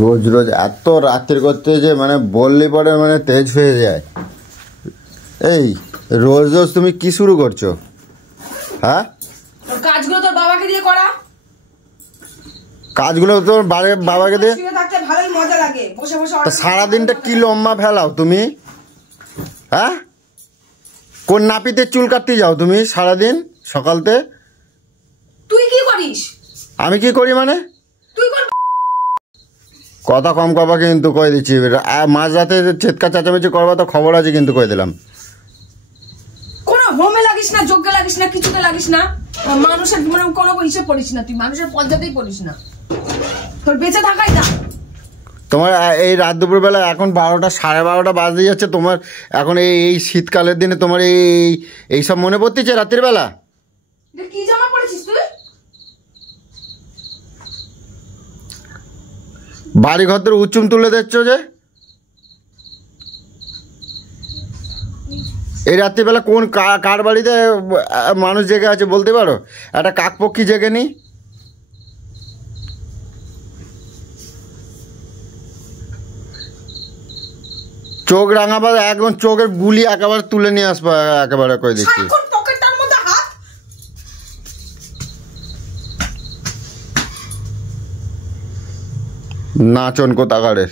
রোজ রোজ এত রাত্রি করতে যে মানে বললে পরে মানে তেজ হয়ে যায়। এই রোজ রোজ তুমি কি শুরু করছো? হ্যাঁ, কাজগুলো তোর বাবাকে দিয়ে করা। কাজগুলো তোর বাবাকে দিয়ে থাকতে ভালোই মজা লাগে, বসে বসে। সারাদিনটা কি লম্বা ফেলাও তুমি? হ্যাঁ, কোন নাপিতে চুল কাটতে যাও তুমি সারাদিন সকালতে? তুই কি করিস? আমি কি করি মানে? তুই কর। কথা কম করবা কিন্তু কয়ে দিচ্ছি। মাঝরাতে চেৎকা চেঁচামেচি করবা তো খবর আছে কিন্তু কয়ে দিলাম। কোনো হোমে লাগিস না, যজ্ঞে লাগিস না, কিছুতে লাগিস না। মানুষের মানে কোনো হিসেব পড়িস না, তুই মানুষের পর্যাতেই পড়িস না। তোর বেঁচে থাকাই না। তোমার এই রাত দুপুরবেলা এখন 12টা 12:30 বাজতে যাচ্ছে, তোমার এখন এই শীতকালের দিনে তোমার এইসব মনে পড়তেছে রাত্রির বেলা? কি জামা পড়েছিস তুই? বাড়ি ঘর ধরে উচ্চুম তুলে দিচ্ছ যে। এই রাত্রিবেলা কোন কার বাড়িতে মানুষ জেগে আছে বলতে পারো? একটা কাকপক্ষী জেগে নি? চোখ রাঙাবা, একদম চোখের গুলি একেবারে তুলে নিয়ে আসবা, একেবারে কই দিচ্ছি। নাচন কোথাকারের।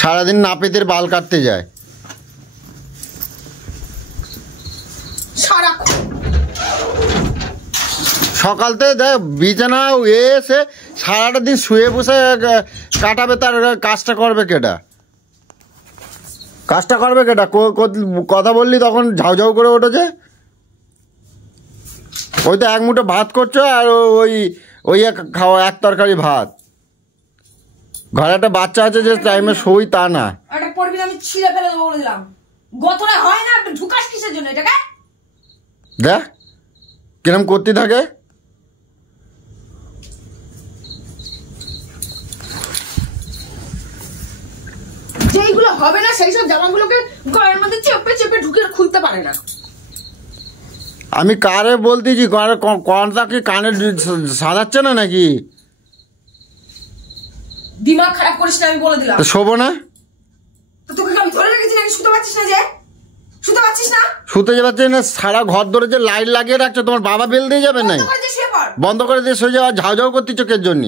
সারাদিন নাপিতের বাল কাটতে যায়। সকালতে দেখ বিছানা এসে সারাটা দিন শুয়ে বসে কাটাবে, তার কাজটা করবে কেটা? কাজটা করবে কেটা? কথা বললি তখন ঝাউ করে ওঠেছে। ওই তো এক মুঠো ভাত করছো আর ওই খাওয়া এক তরকারি ভাত। ঘরে একটা বাচ্চা আছে যে টাইমে সই তা না। এটা পড়বি আমি ছিঁড়ে ফেলে দেবো বলে দিলাম। গতরে হয় না, ঢুকাস কিসের জন্য এটাকে? দেখ কিরম করতে থাকে। যেইগুলো হবে না সেই সব জামাগুলোকে ঘরের মধ্যে চেপে চেপে ঢুকে খুলতে পারে না। আমি কারে বলতেছি, কনটা কি কানে সাজাচ্ছে না নাকি? দিমাগ খারাপ করিস না, আমি বলে দিলাম। শোবো না? তোকে আমি ধরে রেখেছি নাকি? শুতে পারছিস না? যে শুতে পারছিস না? শুতে যাচ্ছে না, সারা ঘর ধরে যে লাইট লাগিয়ে রাখছো, তোমার বাবা বেল দিয়ে যাবে না? বন্ধ করে দিয়ে শুয়ে যাওয়া, ঝাউ করতে চোখের জন্য।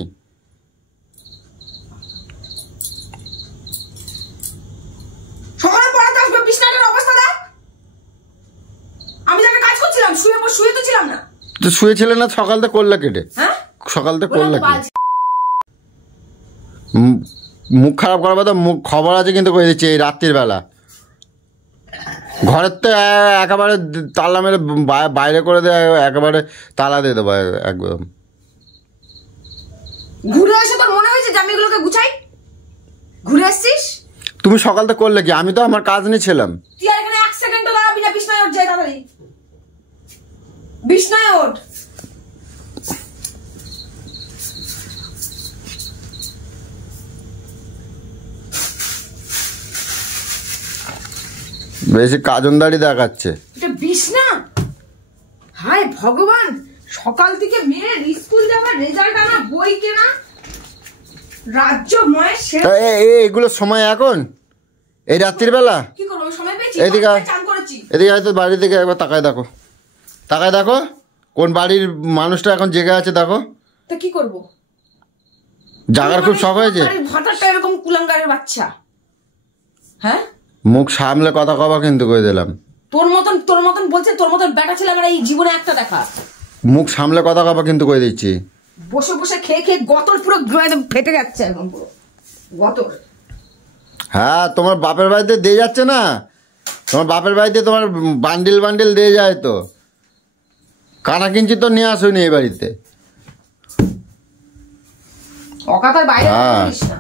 সকালে পড়াতে আসবে, বিছানাটার অবস্থা দেখ। আমি যাকে কাজ করছিলাম শুয়ে তো ছিলাম না। তো শুয়েছিলে না? সকালতে করলে কেটে? হ্যাঁ, সকালতে করলে কি? মুখ খারাপ করার কথা, মুখ খবর আছে কিন্তু কয়ে দিচ্ছে। এই রাত্রির বেলা ঘরের তো একেবারে তালা মেরে বাইরে করে দেয়, একেবারে তালা দিয়ে দেবো একদম। ঘুরে এসে তোর মনে হয়েছে যে আমি এগুলোকে গুছাই? ঘুরে এসছিস? তুমি সকালতে করলে কি? আমি তো আমার কাজ নিয়েছিলাম। তুই আর এখানে 1 সেকেন্ড দাঁড়াবি না, বিছনায় ওঠ, যাই তাড়াতাড়ি বিছনায় ওঠ। বেশি কাজনদারি দেখাচ্ছে। এটা বিছনা? হায় ভগবান, সকাল থেকে মেয়ের স্কুল যাওয়ার, রেজাল্ট আনা, বই কেনা, রাজ্যময় শেষ। এগুলো সময় এখন এই রাত্রির বেলা? কি করব, সময় পেয়েছি? এদিকে চান করেছি। এদিকে হয়তো বাড়ি থেকে একবার তাকায় দেখো, তাকায় দেখো কোন বাড়ির মানুষটা এখন জেগে আছে দেখো। তা কি করব? জাগার খুব শখ হয়েছে। ভাতারটা এরকম কুলাঙ্গারের বাচ্চা। হ্যাঁ, মুখ সামলে কথা কবা কিন্তু কই দিলাম। তোর মতন বলছে, তোর মতন বেটা ছিল আমার এই জীবনে একটা দেখা। মুখ সামলে কথা কবা কিন্তু কই দিচ্ছি। বসে বসে খেয়ে খেয়ে গতর পুরো একদম ফেটে যাচ্ছে একদম পুরো গতর। হ্যাঁ, তোমার বাপের বাড়িতে দিয়ে যাচ্ছে না? তোমার বাপের বাড়িতে তোমার বান্ডিল দিয়ে যায় তো। কানা কিঞ্চিত তো নিয়ে আসোনি এই বাড়িতে। অকাতার বাইরে বলিস না।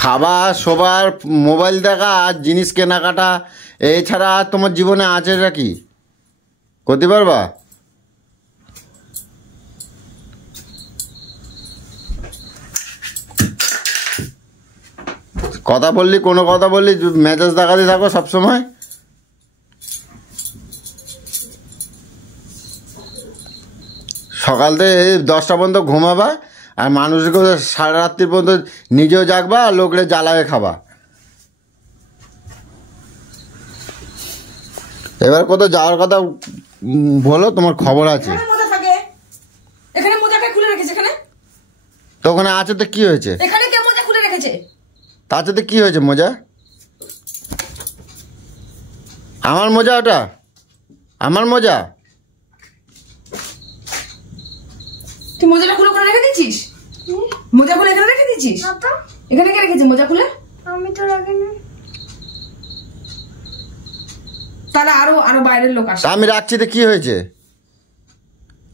খাবার, শোবার, মোবাইল দেখা আর জিনিস কেনাকাটা, এছাড়া আর তোমার জীবনে আছে কি করতে পারবা? কথা বললি, কোনো কথা বললি মেজাজ দেখাতে থাকো সবসময়। সকাল থেকে এই 10টা পর্যন্ত ঘুমাবা, আর মানুষকে সারা রাত্রি পর্যন্ত নিজেও জাগবা, আর লোকরে জ্বালায় খাবা। এবার কোথাও যাওয়ার কথা বলো, তোমার খবর আছে। এখানে মোজাটা খুলে রেখেছে। এখানে তো ওখানে আছে তো কি হয়েছে? এখানে কে মোজা খুলে রেখেছে? তার সাথে কি হয়েছে? মোজা আমার মোজা, ওটা আমার মোজা। তুই মোজাটা খুলে করে রেখে দিয়েছিস? মোজা খুলে এখানে রেখে দিয়েছিস? এখানে কে রেখেছে মোজা খুলে? আমি তো রাখিনি। তারা আরো আরো বাইরের লোক আসে। আমি রাখছি তো কি হয়েছে?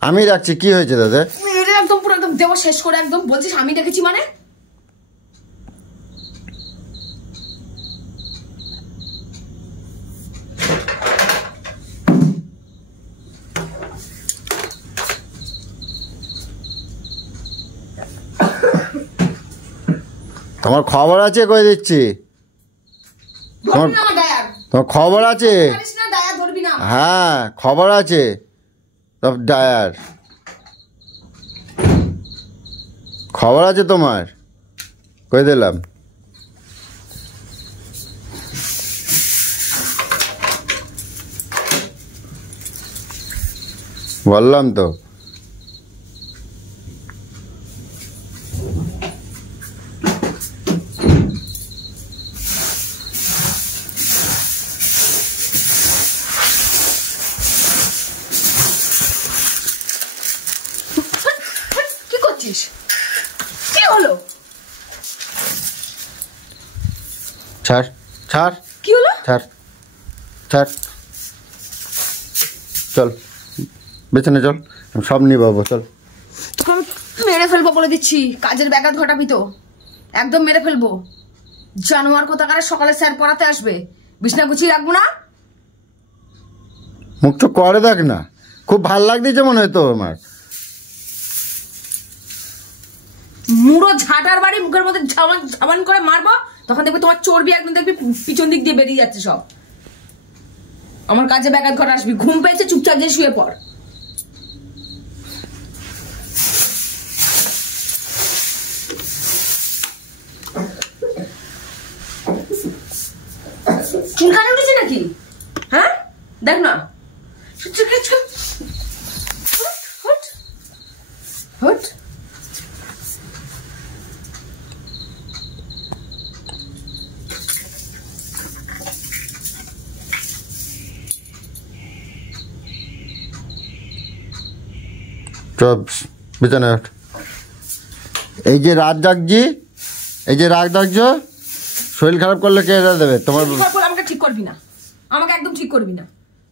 আমি রাখছি, কি হয়েছে দাদা? এটা একদম পুরো একদম দেওয়া শেষ করে একদম বলছিস আমি দেখেছি মানে? তোমার খবর আছে, কই দিচ্ছি। তোমার খবর আছে? হ্যাঁ খবর আছে, সব ডায়ার খবর আছে তোমার, কই দিলাম। বললাম তো। কি করছিস? কি হলো? ছাড় ছাড়। কি হলো? ছাড় ছাড়, চল পেছনে চল, সব নিবাবো, চল। আমি মেরে ফেলবো বলে দিচ্ছি, কাজের ব্যাঘাত ঘটাবি তো একদম মেরে ফেলবো। জানোয়ার কোথাকার সকালে স্যার পড়াতে আসবে, বিছনা গুছিয়ে রাখবো না? মুখ তো করে দেখ না, খুব ভাল লাগতেছে মনে হয় তো আমার। মুড়ো ঝাঁটার বাড়ি মুখের মধ্যে ঝামান করে মারবো, তখন দেখবি তোমার চর্বি একদম দেখবি পিছন দিক দিয়ে বেরিয়ে যাচ্ছে সব। আমার কাজে ব্যাঘাত ঘটা আসবি, ঘুম পেয়েছে চুপচাপ যে শুয়ে পড়। চুলকানি উঠেছে নাকি? হ্যাঁ দেখ না। হট চল বিছানায় ওঠ। এই যে রাত জাগছি, এই যে রাত জাগছো, শরীর খারাপ করলে কে এটা দেবে? তোমার আমাকে ঠিক করবি না, আমাকে একদম ঠিক করবি না।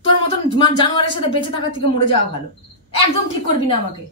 তোর মতন জানোয়ারের সাথে বেঁচে থাকার থেকে মরে যাওয়া ভালো। একদম ঠিক করবি না আমাকে।